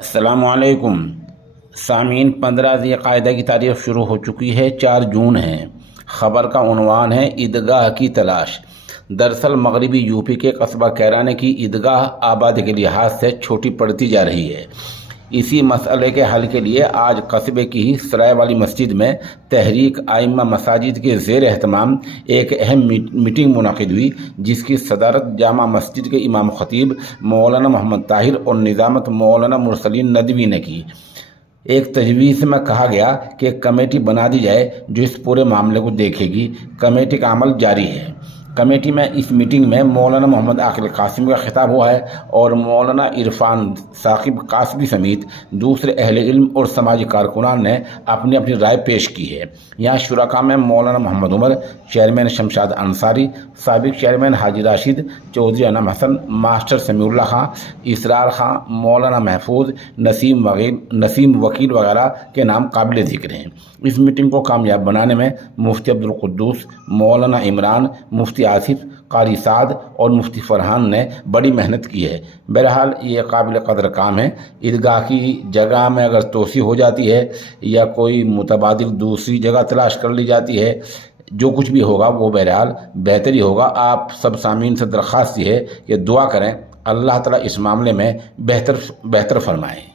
السلام علیکم سامعین، 15 ذی قعدہ کی تاریخ شروع ہو چکی ہے۔ 4 جون ہے۔ خبر کا عنوان ہے عیدگاہ کی تلاش۔ دراصل مغربی یو پی کے قصبہ کیرانے کی عیدگاہ آبادی کے لحاظ سے چھوٹی پڑتی جا رہی ہے۔ اسی مسئلے کے حل کے لیے آج قصبے کی ہی سرائے والی مسجد میں تحریک ائمہ مساجد کے زیر اہتمام ایک اہم میٹنگ منعقد ہوئی، جس کی صدارت جامع مسجد کے امام خطیب مولانا محمد طاہر اور نظامت مولانا مرسلین ندوی نے کی۔ ایک تجویز میں کہا گیا کہ کمیٹی بنا دی جائے جو اس پورے معاملے کو دیکھے گی۔ کمیٹی کا عمل جاری ہے۔ کمیٹی میں اس میٹنگ میں مولانا محمد عاقل قاسمی کا خطاب ہوا ہے اور مولانا عرفان ثاقب قاسمی سمیت دوسرے اہل علم اور سماجی کارکنان نے اپنی اپنی رائے پیش کی ہے۔ یہاں شرکاء میں مولانا محمد عمر، چیئرمین شمشاد انصاری، سابق چیئرمین حاجی راشد، چودھری انعام حسن، ماسٹر سمیع اللہ خان، اسرار خان، مولانا محفوظ، نسیم وکیل وغیرہ کے نام قابل ذکر ہیں۔ اس میٹنگ کو کامیاب بنانے میں مفتی عبدالقدوس، مولانا عمران، مفتی آصف، قاری سعد اور مفتی فرحان نے بڑی محنت کی ہے۔ بہرحال یہ قابل قدر کام ہے۔ عیدگاہ کی جگہ میں اگر توسیع ہو جاتی ہے یا کوئی متبادل دوسری جگہ تلاش کر لی جاتی ہے، جو کچھ بھی ہوگا وہ بہرحال بہتر ہی ہوگا۔ آپ سب سامعین سے درخواست یہ ہے کہ دعا کریں، اللہ تعالیٰ اس معاملے میں بہتر فرمائیں۔